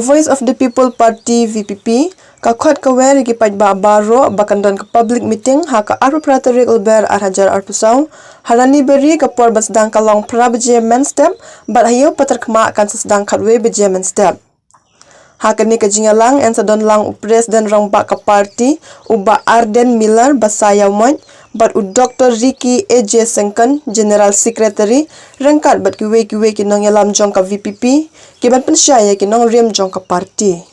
Ka Voice of the People Party VPP ka khot ka wer ki paj ba baro bakandon ka public meeting ha ka arpa pratarik ulber arhajar arpusaw harani beri ka por basdang ka long prabaje men step bat hayo patar kma kan sasdang khatwe beje men step. Hakani ka jingalang en sadon lang presiden rong ba ka party uba Arden Miller basayaw moy bat u Dr. Ricky AJ Sengkan General Secretary rengkat bat kiwe kinong yalam jong ka VPP kiban pensyaya kinong rem jong ka party.